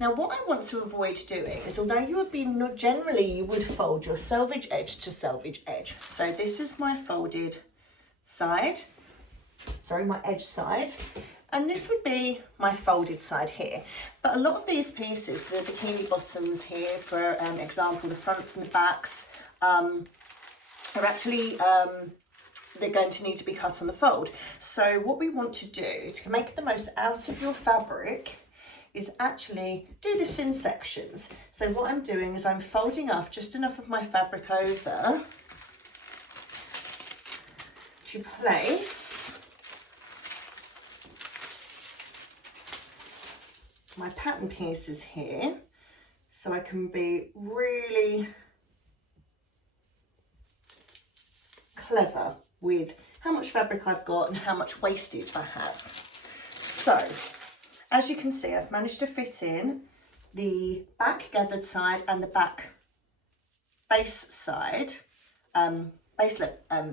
Now what I want to avoid doing is, although you would be, generally you would fold your selvage edge to selvage edge. So this is my folded side, sorry, my edge side, and this would be my folded side here. But a lot of these pieces, the bikini bottoms here, for example, the fronts and the backs, are actually, they're going to need to be cut on the fold. So what we want to do to make the most out of your fabric is actually do this in sections. So what I'm doing is I'm folding off just enough of my fabric over to place my pattern pieces here, so I can be really clever with how much fabric I've got and how much wastage I have. So as you can see, I've managed to fit in the back gathered side and the back base side,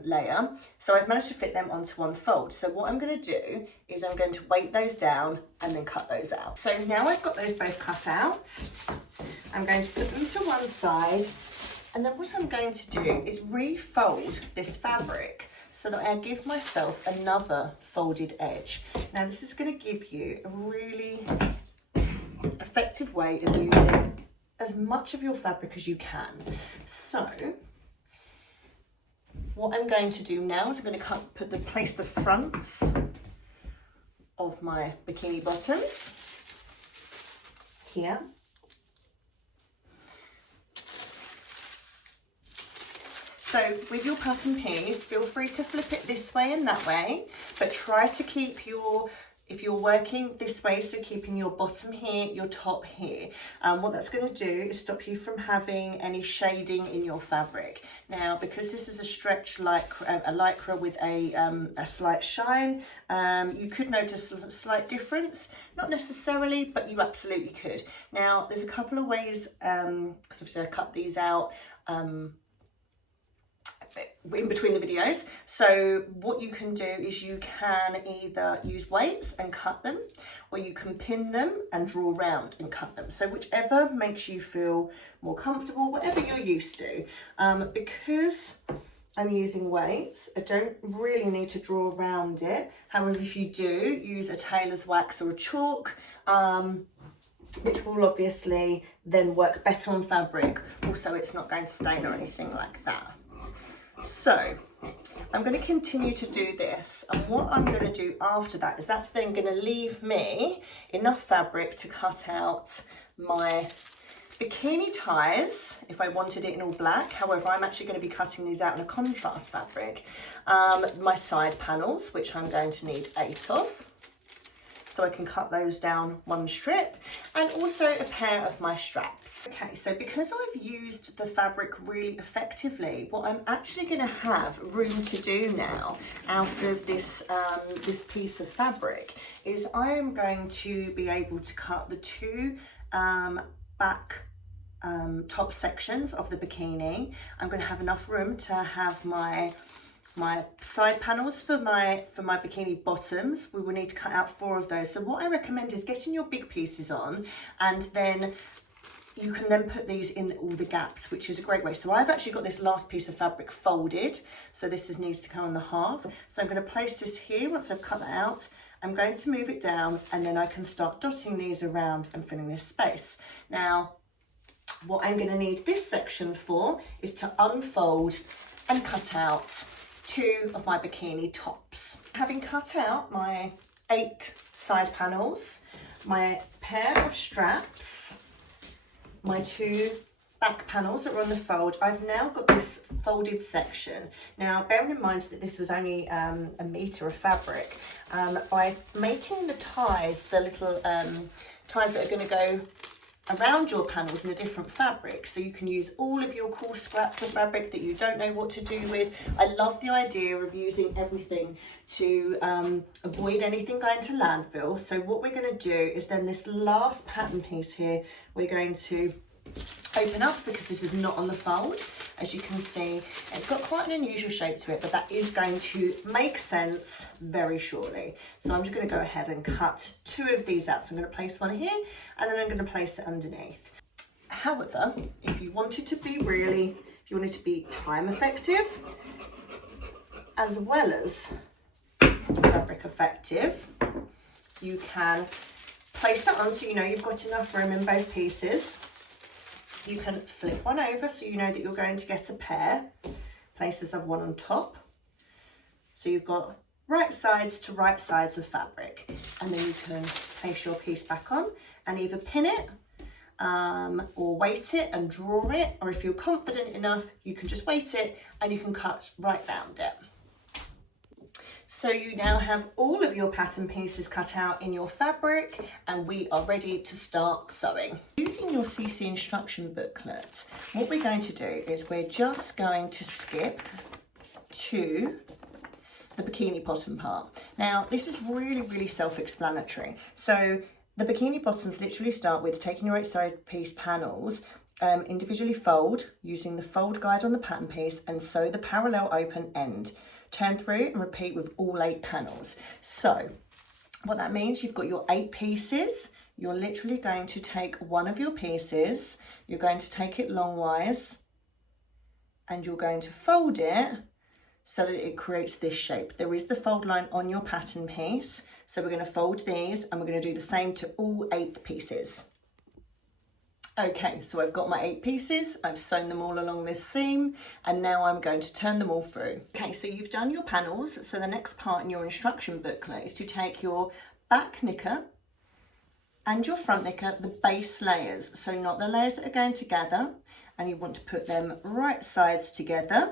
layer. So I've managed to fit them onto one fold. So what I'm going to do is I'm going to weight those down and then cut those out. So now I've got those both cut out, I'm going to put them to one side, and then what I'm going to do is refold this fabric so that I give myself another folded edge. Now this is going to give you a really effective way of using as much of your fabric as you can. So what I'm going to do now is I'm going to place the fronts of my bikini bottoms here. So with your pattern piece, feel free to flip it this way and that way, but try to keep your, if you're working this way, so keeping your bottom here, your top here. What that's going to do is stop you from having any shading in your fabric. Now, because this is a stretch lycra, a lycra with a slight shine, you could notice a slight difference. Not necessarily, but you absolutely could. Now, there's a couple of ways, because obviously I cut these out in between the videos. So what you can do is you can either use weights and cut them, or you can pin them and draw around and cut them. So whichever makes you feel more comfortable, whatever you're used to. Because I'm using weights, I don't really need to draw around it. However, if you do, use a tailor's wax or a chalk, which will obviously then work better on fabric. Also, it's not going to stain or anything like that. So I'm going to continue to do this, and what I'm going to do after that is that's then going to leave me enough fabric to cut out my bikini ties if I wanted it in all black. However, I'm actually going to be cutting these out in a contrast fabric. My side panels, which I'm going to need 8 of, so I can cut those down one strip, and also a pair of my straps. Okay, so because I've used the fabric really effectively, what I'm actually going to have room to do now out of this this piece of fabric is I am going to be able to cut the 2 back top sections of the bikini. I'm going to have enough room to have my side panels for my bikini bottoms. We will need to cut out 4 of those. So what I recommend is getting your big pieces on, and then you can then put these in all the gaps, which is a great way. So I've actually got this last piece of fabric folded, so this needs to come on the half. So I'm going to place this here. Once I've cut that out, I'm going to move it down, and then I can start dotting these around and filling this space. Now, what I'm going to need this section for is to unfold and cut out 2 of my bikini tops. Having cut out my 8 side panels, my pair of straps, my 2 back panels that are on the fold, I've now got this folded section. Now, bearing in mind that this was only a metre of fabric, by making the ties, the little ties that are going to go around your panels in a different fabric, so you can use all of your cool scraps of fabric that you don't know what to do with. I love the idea of using everything to avoid anything going to landfill. So what we're going to do is then this last pattern piece here, we're going to open up, because this is not on the fold, As you can see, it's got quite an unusual shape to it, but that is going to make sense very shortly. So I'm just going to go ahead and cut 2 of these out. So I'm going to place one here and then I'm going to place it underneath. However, if you wanted to be time effective as well as fabric effective, you can place it on so you know you've got enough room in both pieces. You can flip one over so you know that you're going to get a pair. Places of one on top. So you've got right sides to right sides of fabric. And then you can place your piece back on and either pin it or weight it and draw it. Or if you're confident enough, you can just weight it and you can cut right round it. So you now have all of your pattern pieces cut out in your fabric and we are ready to start sewing. Using your Cici instruction booklet, what we're going to do is we're just going to skip to the bikini bottom part. Now this is really self-explanatory. So the bikini bottoms literally start with taking your 8 side piece panels, individually fold using the fold guide on the pattern piece and sew the parallel open end. Turn through and repeat with all 8 panels. So what that means, you've got your 8 pieces. You're literally going to take one of your pieces, you're going to take it longwise and you're going to fold it so that it creates this shape. There is the fold line on your pattern piece. So we're going to fold these and we're going to do the same to all 8 pieces. Okay, so I've got my 8 pieces, I've sewn them all along this seam, and now I'm going to turn them all through. Okay, so you've done your panels, so the next part in your instruction booklet is to take your back knicker and your front knicker, the base layers, so not the layers that are going together, and you want to put them right sides together.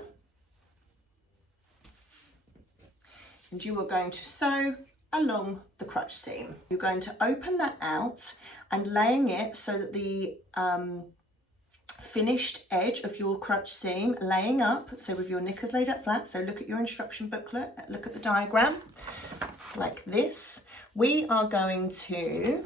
And you are going to sew along the crotch seam. You're going to open that out and laying it so that the finished edge of your crotch seam laying up, so with your knickers laid up flat, so look at your instruction booklet, look at the diagram, like this. We are going to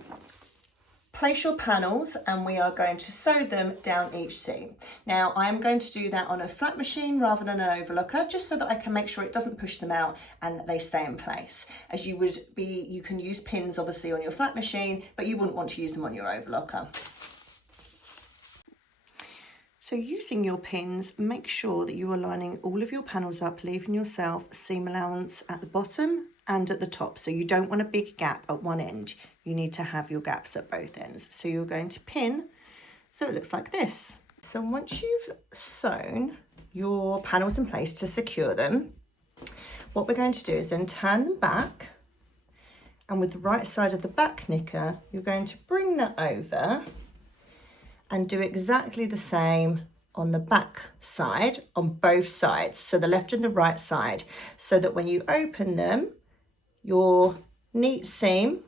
place your panels and we are going to sew them down each seam. Now I'm going to do that on a flat machine rather than an overlocker, just so that I can make sure it doesn't push them out and that they stay in place. As you would be, you can use pins obviously on your flat machine, but you wouldn't want to use them on your overlocker. So using your pins, make sure that you are lining all of your panels up, leaving yourself seam allowance at the bottom and at the top. So you don't want a big gap at one end. You need to have your gaps at both ends. So you're going to pin, so it looks like this. So once you've sewn your panels in place to secure them, what we're going to do is then turn them back, and with the right side of the back knicker, you're going to bring that over and do exactly the same on the back side, on both sides, so the left and the right side, so that when you open them, your neat seam,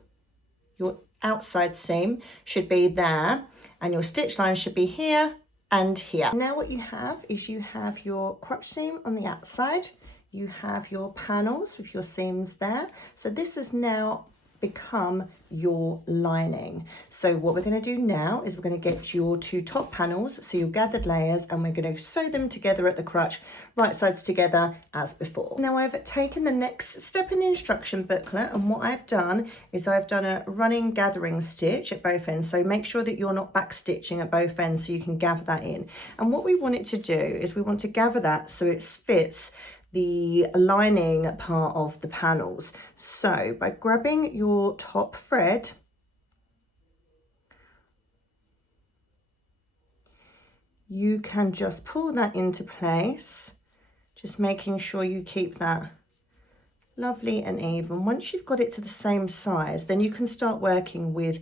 your outside seam should be there and your stitch line should be here and here. Now what you have is you have your crotch seam on the outside, you have your panels with your seams there. So this has now become your lining. So what we're going to do now is we're going to get your 2 top panels, so your gathered layers, and we're going to sew them together at the crotch, right sides together as before. Now I've taken the next step in the instruction booklet, and what I've done is I've done a running gathering stitch at both ends, so make sure that you're not back stitching at both ends so you can gather that in. And what we want it to do is we want to gather that so it fits the lining part of the panels. So by grabbing your top thread, you can just pull that into place, just making sure you keep that lovely and even. Once you've got it to the same size, then you can start working with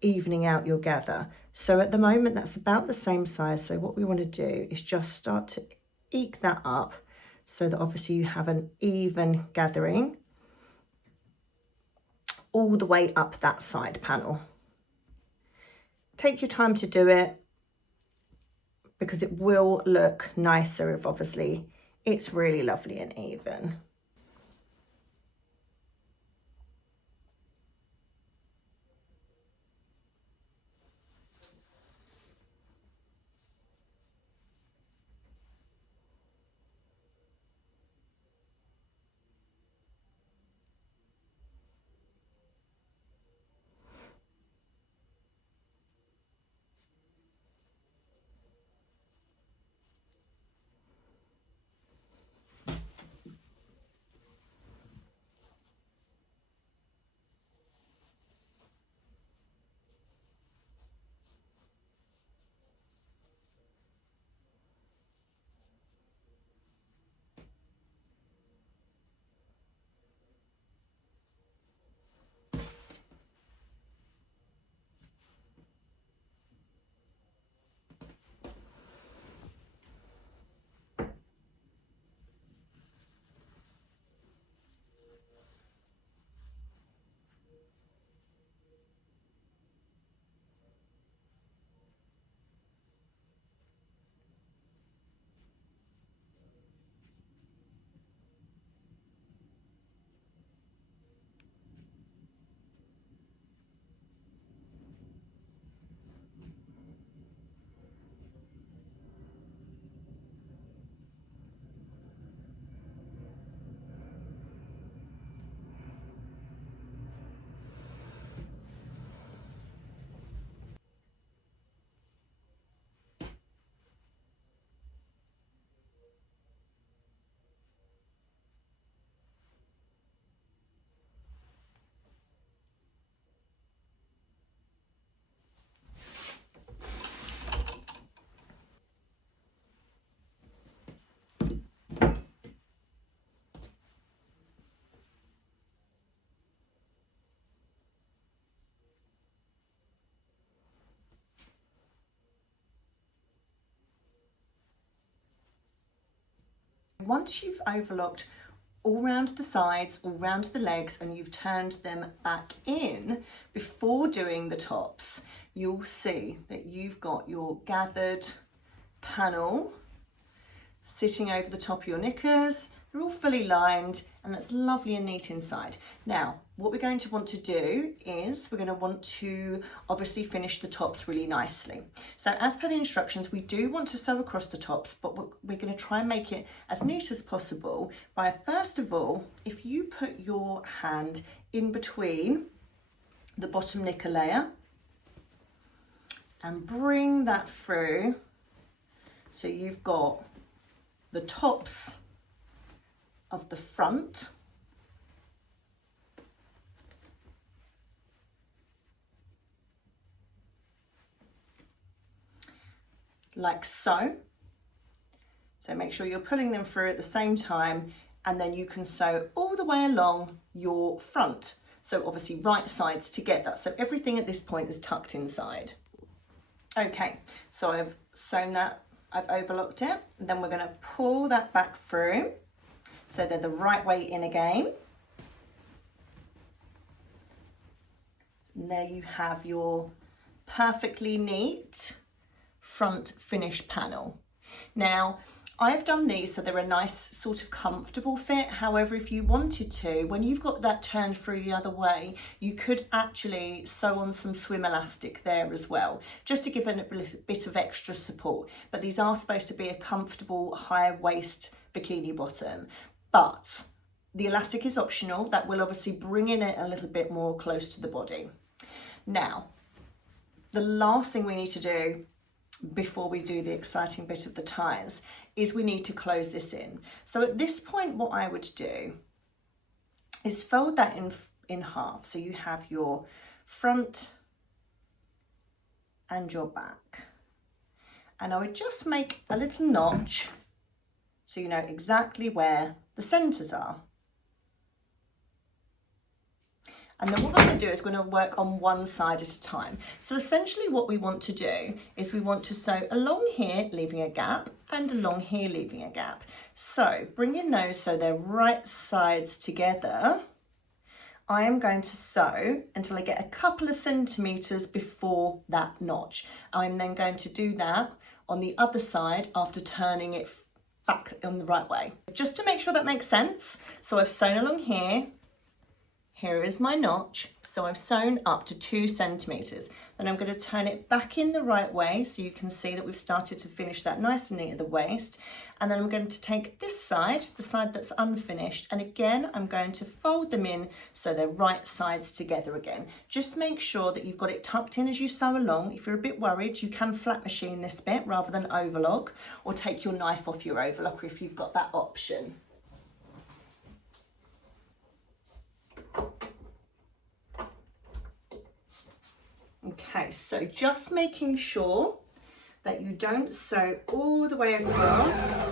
evening out your gather. So at the moment that's about the same size, so what we want to do is just start to eke that up so that obviously you have an even gathering all the way up that side panel. Take your time to do it because it will look nicer if obviously it's really lovely and even. once you've overlocked all round the sides, all round the legs, and you've turned them back in before doing the tops, you'll see that you've got your gathered panel sitting over the top of your knickers. They're all fully lined and that's lovely and neat inside. Now, what we're going to want to do is we're going to want to obviously finish the tops really nicely. So as per the instructions, we do want to sew across the tops, but we're going to try and make it as neat as possible by, first of all, if you put your hand in between the bottom knicker layer and bring that through, so you've got the tops of the front like so. So make sure you're pulling them through at the same time, and then you can sew all the way along your front. So obviously right sides together. So everything at this point is tucked inside. Okay, so I've sewn that, I've overlocked it, and then we're going to pull that back through so they're the right way in again. And there you have your perfectly neat front finish panel. Now, I've done these so they're a nice sort of comfortable fit. However, if you wanted to, when you've got that turned through the other way, you could actually sew on some swim elastic there as well, just to give it a bit of extra support. But these are supposed to be a comfortable high waist bikini bottom, but the elastic is optional. That will obviously bring in it a little bit more close to the body. Now, the last thing we need to do before we do the exciting bit of the ties is we need to close this in. So at this point, what I would do is fold that in half. So you have your front and your back. And I would just make a little notch so you know exactly where the centers are. And then what we're going to do is we're going to work on one side at a time. So essentially what we want to do is we want to sew along here, leaving a gap, and along here, leaving a gap. So bringing those so they're right sides together, I am going to sew until I get a couple of centimeters before that notch. I'm then going to do that on the other side after turning it back in the right way. Just to make sure that makes sense. So I've sewn along here. Here is my notch, so I've sewn up to 2 centimeters. Then I'm going to turn it back in the right way so you can see that we've started to finish that nice and neat at the waist. And then I'm going to take this side, the side that's unfinished, and again I'm going to fold them in so they're right sides together again. Just make sure that you've got it tucked in as you sew along. If you're a bit worried, you can flat machine this bit rather than overlock, or take your knife off your overlocker if you've got that option. Okay, so just making sure that you don't sew all the way across.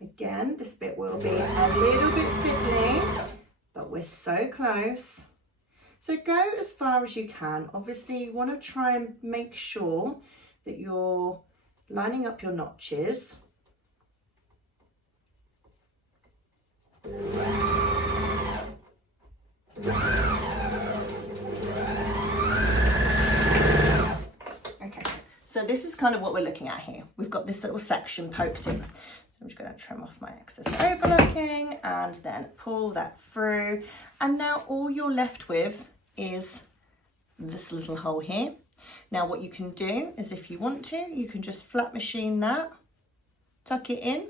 Again, this bit will be a little bit fiddly, but we're so close. So go as far as you can. Obviously, you want to try and make sure that you're lining up your notches. Okay, so this is kind of what we're looking at here. We've got this little section poked in. So I'm just going to trim off my excess overlocking and then pull that through. And now all you're left with is this little hole here. Now what you can do is, if you want to, you can just flat machine that, tuck it in,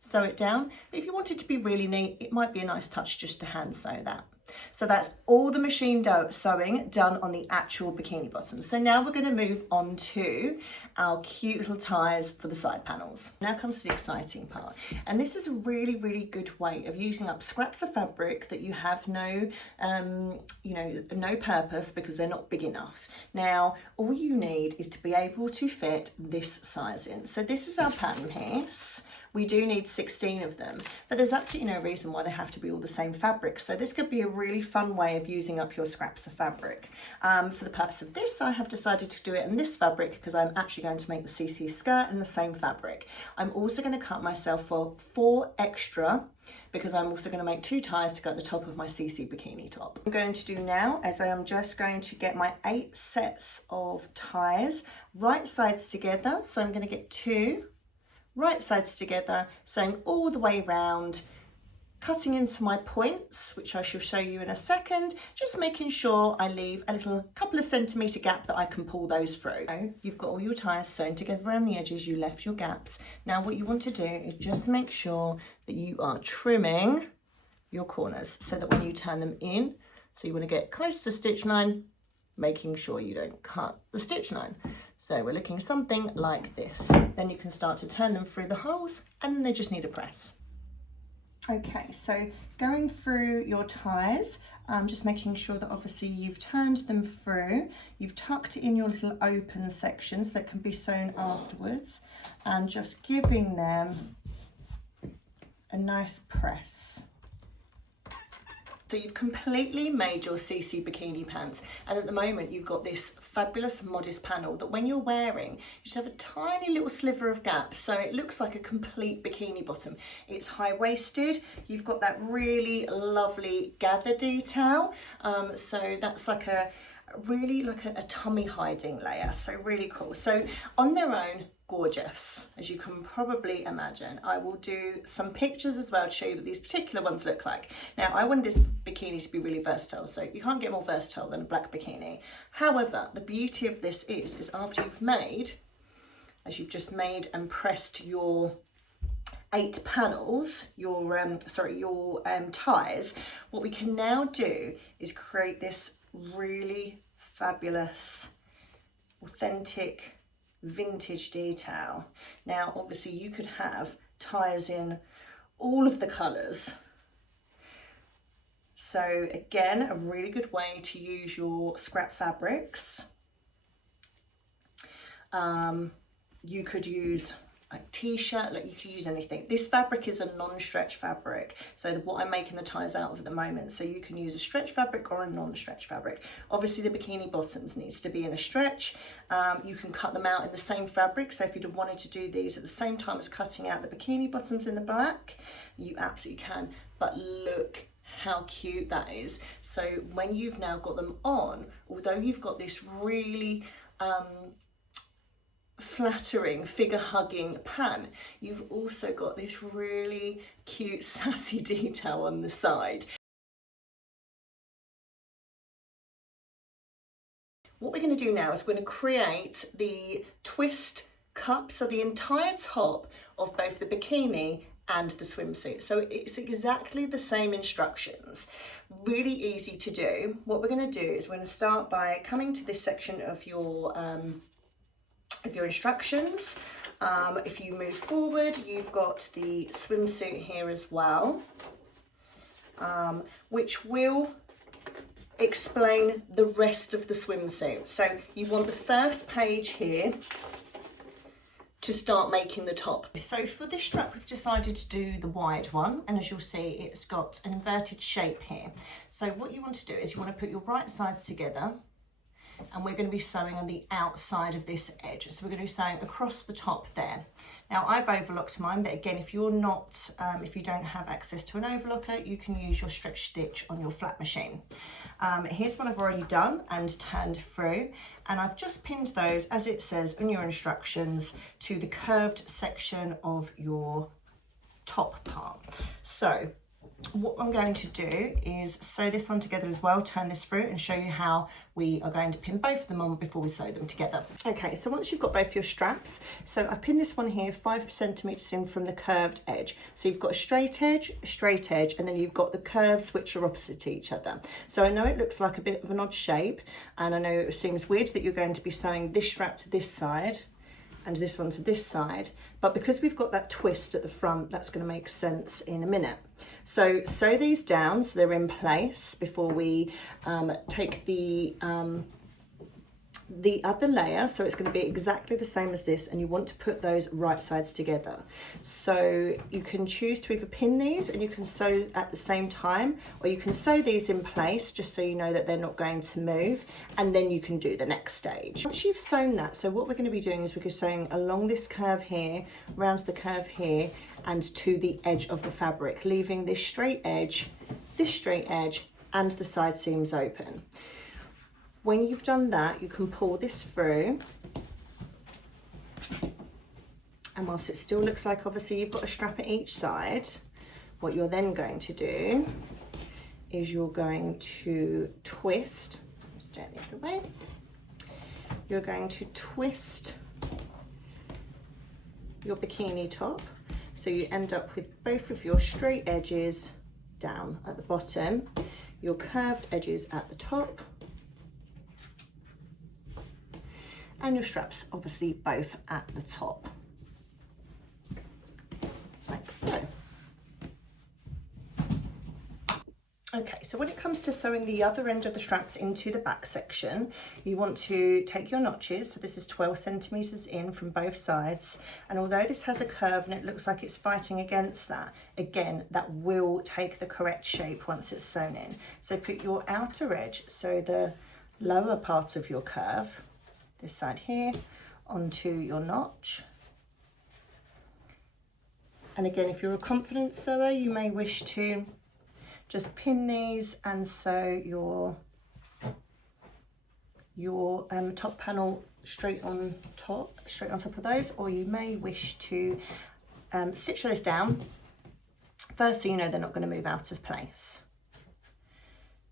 sew it down. But if you want it to be really neat, it might be a nice touch just to hand sew that. So that's all the machine sewing done on the actual bikini bottom. So now we're going to move on to our cute little ties for the side panels. Now comes the exciting part, and this is a really, really good way of using up scraps of fabric that you have no purpose because they're not big enough. Now all you need is to be able to fit this size in. So this is our pattern piece. We do need 16 of them, but there's absolutely no reason why they have to be all the same fabric. So this could be a really fun way of using up your scraps of fabric. For the purpose of this, I have decided to do it in this fabric because I'm actually going to make the Cici skirt in the same fabric. I'm also going to cut myself for 4 extra because I'm also going to make 2 ties to go at the top of my Cici bikini top. What I'm going to do now is I am just going to get my 8 sets of ties, right sides together. So I'm going to get 2 right sides together, sewing all the way around, cutting into my points, which I shall show you in a second, just making sure I leave a little couple of centimetre gap that I can pull those through. So you've got all your ties sewn together around the edges, you left your gaps. Now what you want to do is just make sure that you are trimming your corners so that when you turn them in, so you want to get close to the stitch line, making sure you don't cut the stitch line. So we're looking something like this. Then you can start to turn them through the holes and then they just need a press. Okay, so going through your ties, just making sure that obviously you've turned them through, you've tucked in your little open sections that can be sewn afterwards, and just giving them a nice press. So you've completely made your Cici bikini pants, and at the moment you've got this fabulous modest panel that when you're wearing, you just have a tiny little sliver of gap, so it looks like a complete bikini bottom. It's high-waisted, you've got that really lovely gather detail, so that's like a really like a tummy hiding layer, so really cool. So on their own, gorgeous, as you can probably imagine. I will do some pictures as well to show you what these particular ones look like. Now I wanted this bikini to be really versatile, so you can't get more versatile than a black bikini. However, the beauty of this is after you've made, as you've just made and pressed your 8 panels, your ties, what we can now do is create this really fabulous, authentic, vintage detail. Now obviously you could have ties in all of the colours, so again a really good way to use your scrap fabrics. You could use a t-shirt, like you could use anything. This fabric is a non-stretch fabric, so what I'm making the ties out of at the moment, so you can use a stretch fabric or a non-stretch fabric. Obviously the bikini bottoms needs to be in a stretch. You can cut them out in the same fabric, so if you'd have wanted to do these at the same time as cutting out the bikini bottoms in the black, you absolutely can. But look how cute that is. So when you've now got them on, although you've got this really flattering figure hugging pan, you've also got this really cute sassy detail on the side. What we're going to do now is we're going to create the twist cup, so the entire top of both the bikini and the swimsuit. So it's exactly the same instructions, really easy to do. What we're going to do is we're going to start by coming to this section of your instructions. If you move forward, you've got the swimsuit here as well, which will explain the rest of the swimsuit. So you want the first page here to start making the top. So for this strap, we've decided to do the wide one, and as you'll see, it's got an inverted shape here. So what you want to do is you want to put your right sides together, and we're going to be sewing on the outside of this edge. So we're going to be sewing across the top there. Now I've overlocked mine, but again, if you're not, if you don't have access to an overlocker, you can use your stretch stitch on your flat machine. Here's what I've already done and turned through, and I've just pinned those, as it says in your instructions, to the curved section of your top part. So what I'm going to do is sew this one together as well, turn this through and show you how we are going to pin both of them on before we sew them together. Okay, so once you've got both your straps, so I've pinned this one here 5 centimetres in from the curved edge. So you've got a straight edge, and then you've got the curves which are opposite to each other. So I know it looks like a bit of an odd shape, and I know it seems weird that you're going to be sewing this strap to this side and this one to this side, but because we've got that twist at the front, that's going to make sense in a minute. So sew these down so they're in place before we take the the other layer, so it's going to be exactly the same as this, and you want to put those right sides together. So you can choose to either pin these and you can sew at the same time, or you can sew these in place just so you know that they're not going to move, and then you can do the next stage. Once you've sewn that, so what we're going to be doing is we're sewing along this curve here, round the curve here, and to the edge of the fabric, leaving this straight edge, and the side seams open. When you've done that, you can pull this through, and whilst it still looks like obviously you've got a strap at each side, what you're then going to do is you're going to twist, let's do it the other way, you're going to twist your bikini top, so you end up with both of your straight edges down at the bottom, your curved edges at the top, and your straps obviously both at the top, like so. Okay, so when it comes to sewing the other end of the straps into the back section, you want to take your notches, so this is 12 centimeters in from both sides, and although this has a curve and it looks like it's fighting against that, again, that will take the correct shape once it's sewn in. So put your outer edge, so the lower part of your curve, this side here, onto your notch. And again, if you're a confident sewer, you may wish to just pin these and sew your top panel straight on top of those, or you may wish to stitch those down first so you know they're not going to move out of place.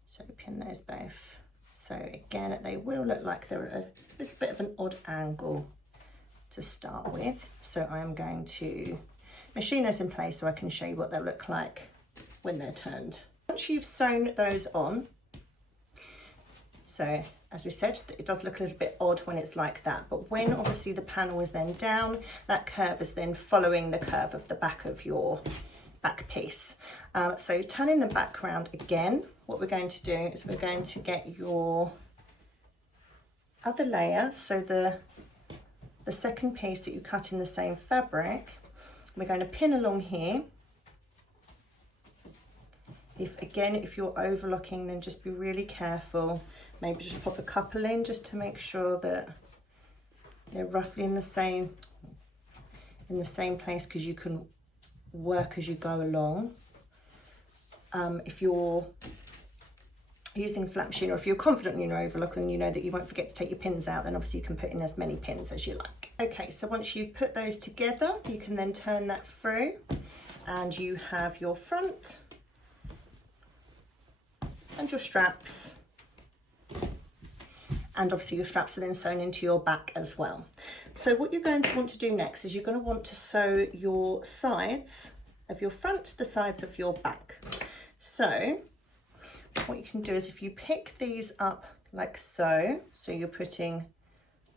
So pin those both. So again, they will look like they're at a little bit of an odd angle to start with. So I'm going to machine those in place so I can show you what they'll look like when they're turned. Once you've sewn those on, so as we said, it does look a little bit odd when it's like that, but when obviously the panel is then down, that curve is then following the curve of the back of your back piece. So turning the back round again, what we're going to do is we're going to get your other layer, so the second piece that you cut in the same fabric, we're going to pin along here. If you're overlocking, then just be really careful. Maybe just pop a couple in just to make sure that they're roughly in the same place, because you can work as you go along. If you're using a flat machine, or if you're confident in your overlock and you know that you won't forget to take your pins out, then obviously you can put in as many pins as you like. Okay, so once you've put those together, you can then turn that through and you have your front and your straps, and obviously your straps are then sewn into your back as well. So what you're going to want to do next is you're going to want to sew your sides of your front to the sides of your back. So what you can do is if you pick these up like so, so you're putting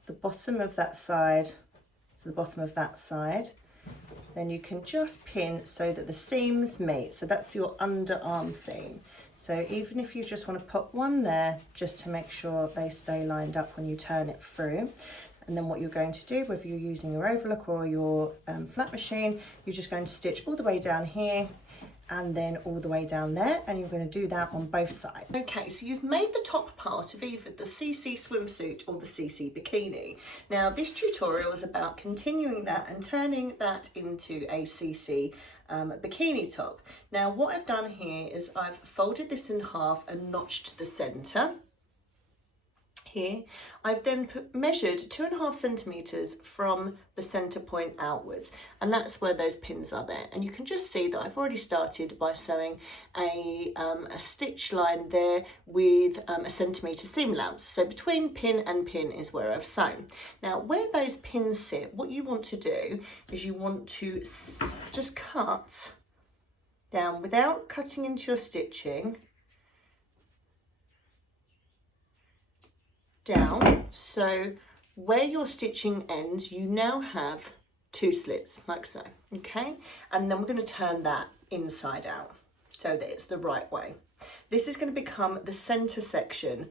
the bottom of that side to the bottom of that side, then you can just pin so that the seams meet. So that's your underarm seam. So even if you just want to put one there, just to make sure they stay lined up when you turn it through. And then what you're going to do, whether you're using your overlock or your flat machine, you're just going to stitch all the way down here and then all the way down there, and you're going to do that on both sides. Okay, so you've made the top part of either the Cici swimsuit or the Cici bikini. Now this tutorial is about continuing that and turning that into a Cici bikini top. Now what I've done here is I've folded this in half and notched the centre here. I've then measured 2.5 centimeters from the center point outwards, and that's where those pins are there. And you can just see that I've already started by sewing a stitch line there with a centimeter seam allowance. So between pin and pin is where I've sewn. Now where those pins sit, what you want to do is you want to just cut down without cutting into your stitching, down, so where your stitching ends, you now have 2 slits like so, okay? And then we're going to turn that inside out so that it's the right way. This is going to become the center section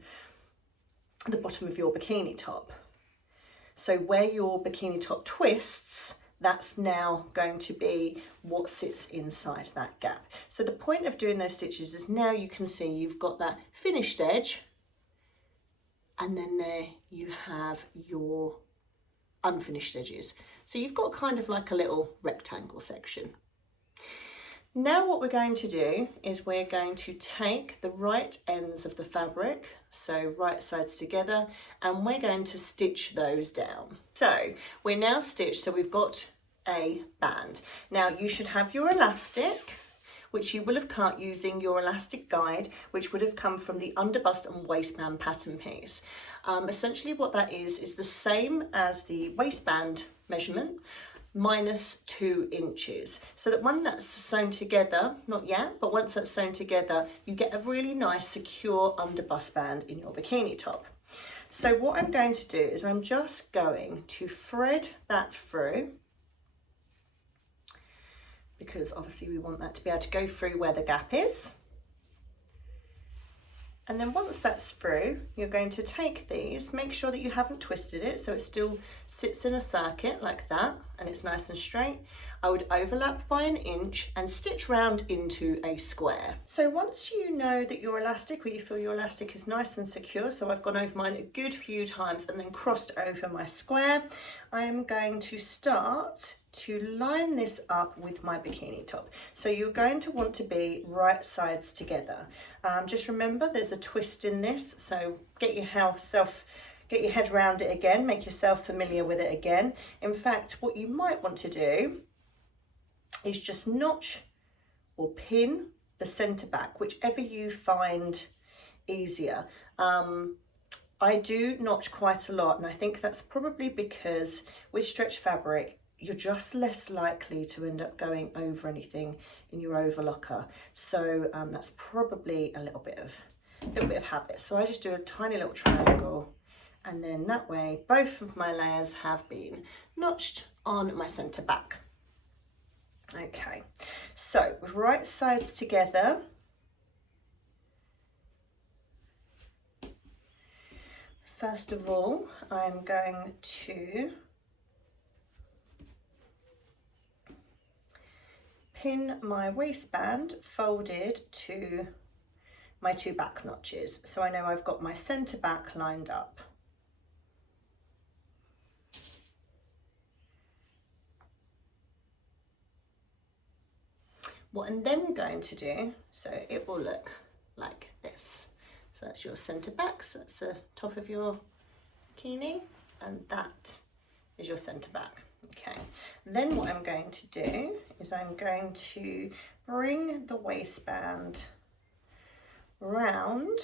the bottom of your bikini top. So where your bikini top twists, that's now going to be what sits inside that gap. So the point of doing those stitches is now you can see you've got that finished edge, and then there you have your unfinished edges. So you've got kind of like a little rectangle section. Now what we're going to do is we're going to take the right ends of the fabric, so right sides together, and we're going to stitch those down. So we're now stitched, so we've got a band. Now you should have your elastic, which you will have cut using your elastic guide, which would have come from the underbust and waistband pattern piece. Essentially what that is the same as the waistband measurement, minus 2 inches. So that when that's sewn together, not yet, but once that's sewn together, you get a really nice secure underbust band in your bikini top. So what I'm going to do is I'm just going to thread that through, because obviously we want that to be able to go through where the gap is. And then once that's through, you're going to take these, make sure that you haven't twisted it so it still sits in a circuit like that and it's nice and straight. I would overlap by 1 inch and stitch round into a square. So once you know that your elastic, or you feel your elastic is nice and secure, so I've gone over mine a good few times and then crossed over my square, I am going to start to line this up with my bikini top. So you're going to want to be right sides together. Just remember there's a twist in this, so get your head around it again, make yourself familiar with it again. In fact, what you might want to do is just notch or pin the centre back, whichever you find easier. I do notch quite a lot, and I think that's probably because with stretch fabric, you're just less likely to end up going over anything in your overlocker. So that's probably a little bit of habit. So I just do a tiny little triangle, and then that way both of my layers have been notched on my centre back. Okay, so with right sides together, first of all, I'm going to pin my waistband folded to my 2 back notches, so I know I've got my centre back lined up. What I'm then going to do, so it will look like this. So that's your centre back, so that's the top of your bikini, and that is your centre back. Okay, then what I'm going to do is I'm going to bring the waistband round.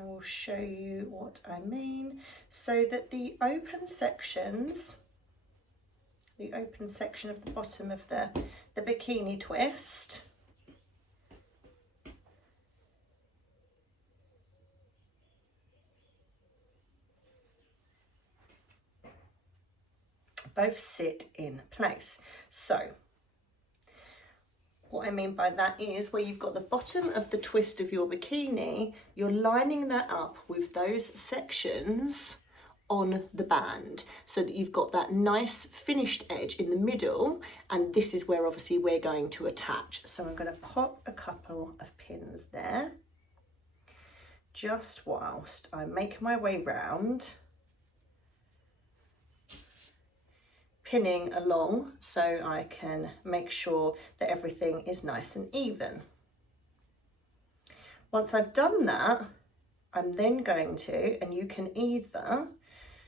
I will show you what I mean, so that the open sections, the open section of the bottom of the bikini twist, both sit in place. So what I mean by that is where you've got the bottom of the twist of your bikini, you're lining that up with those sections on the band so that you've got that nice finished edge in the middle, and this is where obviously we're going to attach. So I'm going to pop a couple of pins there just whilst I make my way round, pinning along so I can make sure that everything is nice and even. Once I've done that, I'm then going to, and you can either,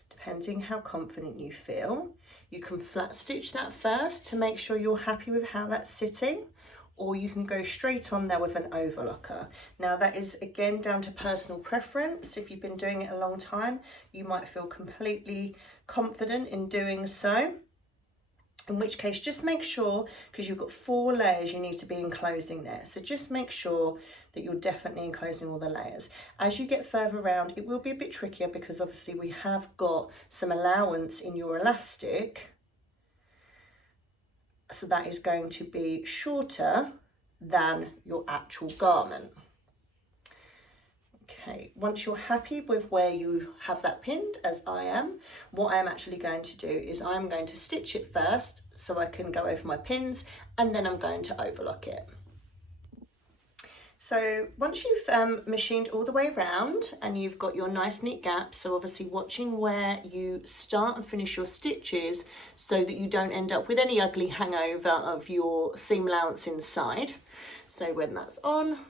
depending how confident you feel, you can flat stitch that first to make sure you're happy with how that's sitting, or you can go straight on there with an overlocker. Now that is again down to personal preference. If you've been doing it a long time, you might feel completely confident in doing so. In which case, just make sure, because you've got 4 layers you need to be enclosing there. So just make sure that you're definitely enclosing all the layers. As you get further around, it will be a bit trickier because obviously we have got some allowance in your elastic. So that is going to be shorter than your actual garment. Okay, once you're happy with where you have that pinned, as I am, what I'm actually going to do is I'm going to stitch it first so I can go over my pins, and then I'm going to overlock it. So once you've machined all the way around and you've got your nice neat gaps, so obviously watching where you start and finish your stitches so that you don't end up with any ugly hangover of your seam allowance inside. So when that's on,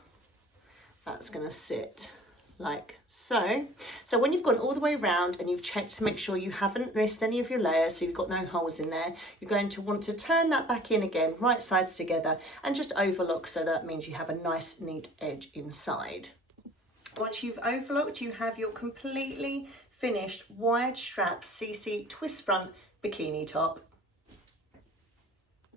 that's going to sit like so. So when you've gone all the way around and you've checked to make sure you haven't missed any of your layers, so you've got no holes in there, you're going to want to turn that back in again, right sides together, and just overlock, so that means you have a nice neat edge inside. Once you've overlocked, you have your completely finished wide strap Cici twist front bikini top.